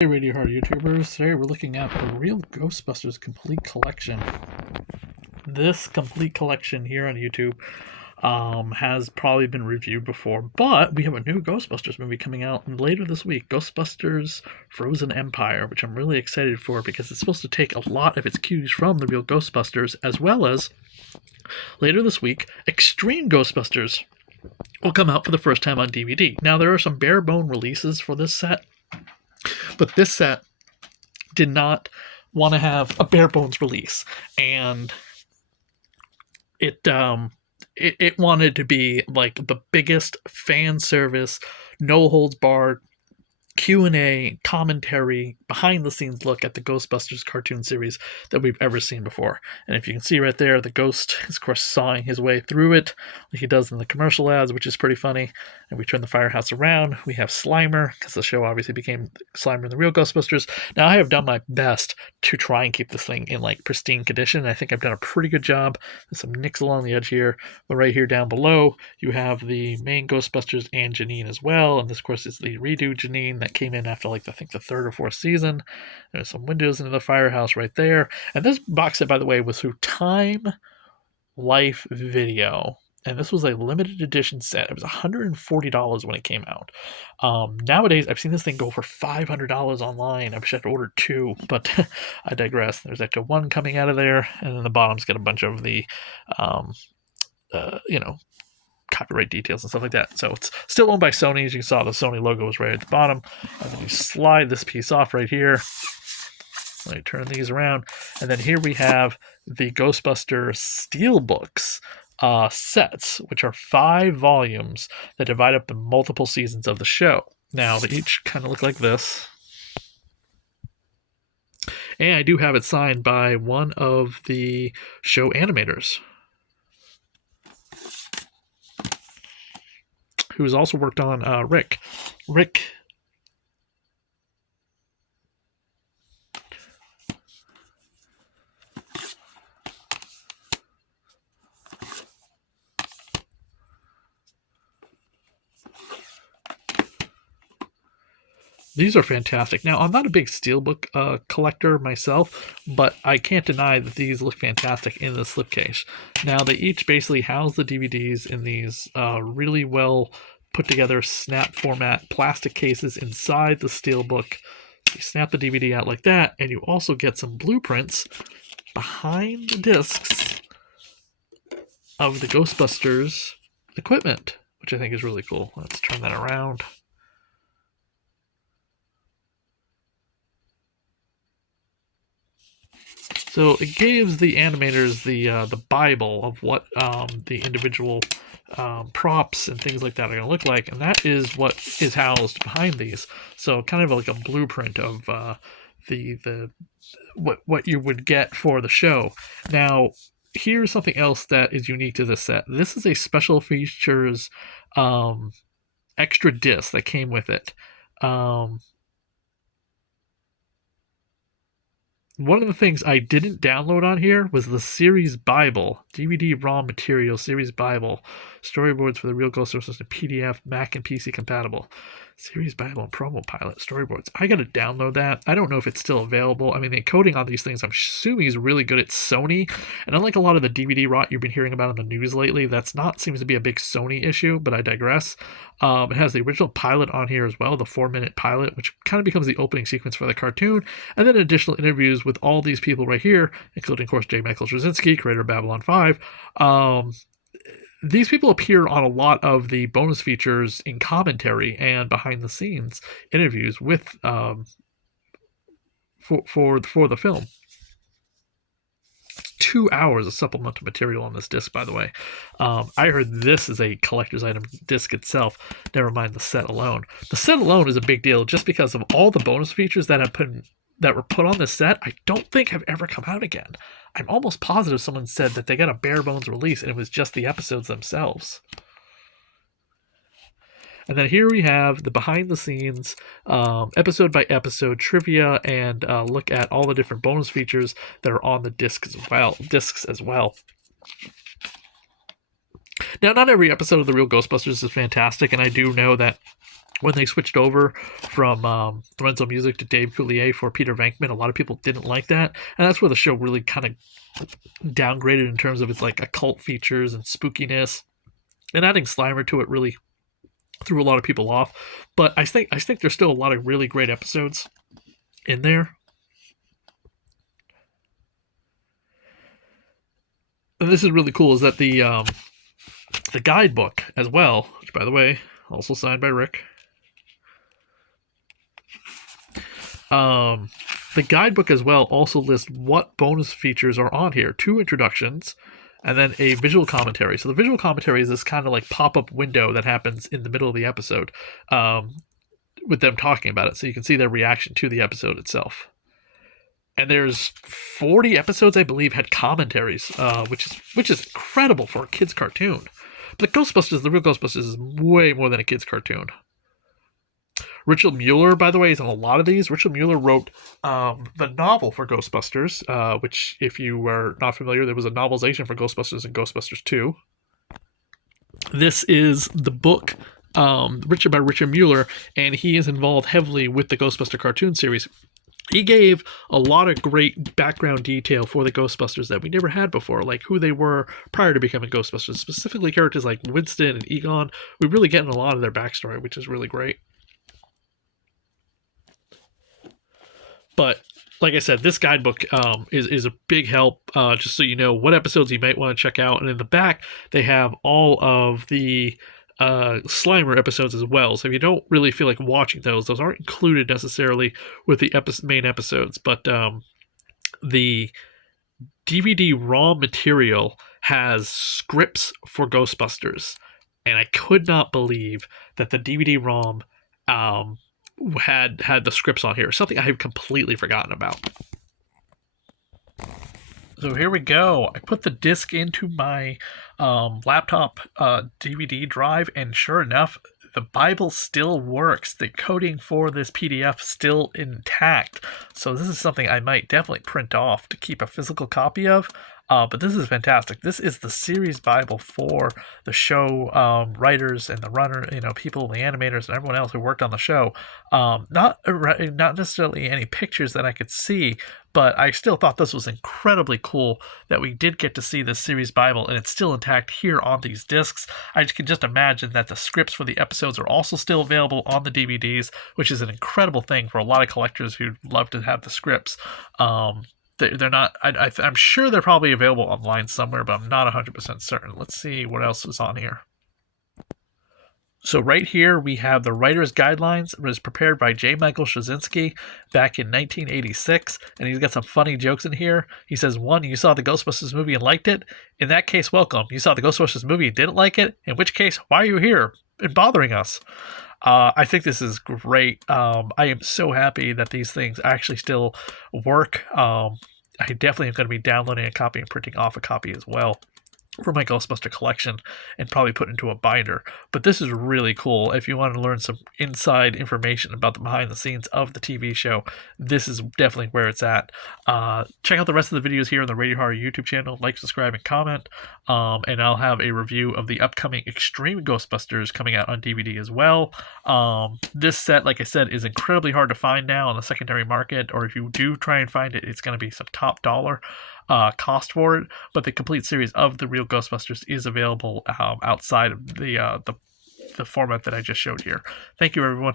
Hey Radio Heart YouTubers, today we're looking at the Real Ghostbusters Complete Collection. This complete collection here on YouTube has probably been reviewed before, but we have a new Ghostbusters movie coming out later this week, Ghostbusters Frozen Empire, which I'm really excited for because it's supposed to take a lot of its cues from the Real Ghostbusters, as well as later this week, Extreme Ghostbusters will come out for the first time on DVD. Now, there are some bare bone releases for this set, but this set did not want to have a bare bones release, and it wanted to be like the biggest fan service, no holds barred Q&A, commentary, behind the scenes look at the Ghostbusters cartoon series that we've ever seen before. And if you can see right there, the ghost is of course sawing his way through it like he does in the commercial ads, which is pretty funny. And we turn the firehouse around, we have Slimer, because the show obviously became Slimer in the Real Ghostbusters. Now, I have done my best to try and keep this thing in like pristine condition. I think I've done a pretty good job. There's some nicks along the edge here, but right here down below you have the main Ghostbusters and Janine as well. And this of course is the redo Janine that came in after like I think the third or fourth season. There's some windows into the firehouse right there. And this box set, by the way, was through Time Life Video. And this was a limited edition set. It was $140 when it came out. Nowadays, I've seen this thing go for $500 online. I wish I'd ordered two, but I digress. There's Ecto 1 coming out of there, and then the bottom's got a bunch of the, copyright details and stuff like that. So it's still owned by Sony. As you saw, the Sony logo is right at the bottom. And then you slide this piece off right here. Let me turn these around. And then here we have the Ghostbuster Steelbooks sets, which are 5 volumes that divide up the multiple seasons of the show. Now, they each kind of look like this. And I do have it signed by one of the show animators, who's also worked on Rick. These are fantastic. Now, I'm not a big Steelbook collector myself, but I can't deny that these look fantastic in the slipcase. Now, they each basically house the DVDs in these really well put together snap format plastic cases inside the Steelbook. You snap the DVD out like that, and you also get some blueprints behind the discs of the Ghostbusters equipment, which I think is really cool. Let's turn that around. So it gives the animators the Bible of what the individual props and things like that are going to look like, and that is what is housed behind these. So kind of like a blueprint of what you would get for the show. Now, here's something else that is unique to this set. This is a special features extra disc that came with it. One of the things I didn't download on here was the series Bible, DVD raw material series Bible, storyboards for the Real Ghostbusters in PDF, Mac and PC compatible. Series Bible and promo pilot storyboards. I gotta download that. I don't know if it's still available. I mean, the encoding on these things, I'm assuming, is really good at Sony. And unlike a lot of the DVD rot you've been hearing about in the news lately, that's not seems to be a big Sony issue, but I digress. It has the original pilot on here as well, the 4-minute pilot, which kind of becomes the opening sequence for the cartoon, and then additional interviews with all these people right here, including, of course, J. Michael Straczynski, creator of Babylon 5. These people appear on a lot of the bonus features in commentary and behind the scenes interviews with for the film. 2 hours of supplemental material on this disc, by the way. I heard this is a collector's item disc itself, never mind the set alone. The set alone is a big deal just because of all the bonus features that were put on this set. I don't think have ever come out again. I'm almost positive someone said that they got a bare bones release and it was just the episodes themselves. And then here we have the behind the scenes, episode by episode trivia and look at all the different bonus features that are on the discs as well. Now, not every episode of The Real Ghostbusters is fantastic, and I do know that when they switched over from Lorenzo Music to Dave Coulier for Peter Venkman, a lot of people didn't like that, and that's where the show really kind of downgraded in terms of its like occult features and spookiness. And adding Slimer to it really threw a lot of people off. But I think there's still a lot of really great episodes in there. And this is really cool. Is that the guidebook as well, which by the way also signed by Rick. The guidebook as well also lists what bonus features are on here. 2 introductions, and then a visual commentary. So the visual commentary is this kind of like pop-up window that happens in the middle of the episode with them talking about it. So you can see their reaction to the episode itself. And there's 40 episodes, I believe, had commentaries, which is incredible for a kid's cartoon. But the Ghostbusters, the Real Ghostbusters, is way more than a kid's cartoon. Richard Mueller, by the way, is on a lot of these. Richard Mueller wrote the novel for Ghostbusters, which, if you are not familiar, there was a novelization for Ghostbusters and Ghostbusters 2. This is the book written by Richard Mueller, and he is involved heavily with the Ghostbuster cartoon series. He gave a lot of great background detail for the Ghostbusters that we never had before, like who they were prior to becoming Ghostbusters, specifically characters like Winston and Egon. We really get in a lot of their backstory, which is really great. But like I said, this guidebook is a big help, just so you know what episodes you might want to check out. And in the back, they have all of the Slimer episodes as well. So if you don't really feel like watching those aren't included necessarily with the main episodes. But the DVD ROM material has scripts for Ghostbusters. And I could not believe that the DVD ROM had the scripts on here. Something I have completely forgotten about. So here we go. I put the disc into my laptop DVD drive, and sure enough, the Bible still works. The coding for this PDF still intact. So this is something I might definitely print off to keep a physical copy of. But this is fantastic. This is the series Bible for the show writers and the runner, people, the animators, and everyone else who worked on the show. Not necessarily any pictures that I could see, but I still thought this was incredibly cool that we did get to see this series Bible, and it's still intact here on these discs. I can just imagine that the scripts for the episodes are also still available on the DVDs, which is an incredible thing for a lot of collectors who'd love to have the scripts. They're not. I'm sure they're probably available online somewhere, but I'm not 100% certain. Let's see what else is on here. So right here we have the writer's guidelines. It was prepared by J. Michael Straczynski back in 1986, and he's got some funny jokes in here. He says, 1, you saw the Ghostbusters movie and liked it. In that case, welcome. You saw the Ghostbusters movie and didn't like it. In which case, why are you here and bothering us? I think this is great. I am so happy that these things actually still work. I definitely am going to be downloading a copy and printing off a copy as well for my Ghostbuster collection and probably put into a binder. But this is really cool. If you want to learn some inside information about the behind the scenes of the TV show, this is definitely where it's at. Check out the rest of the videos here on the Radio Horror YouTube channel. Like, subscribe, and comment. And I'll have a review of the upcoming Extreme Ghostbusters coming out on DVD as well. This set, like I said, is incredibly hard to find now on the secondary market, or if you do try and find it, it's going to be some top dollar cost for it. But the complete series of the Real Ghostbusters is available outside of the format that I just showed here. Thank you, everyone.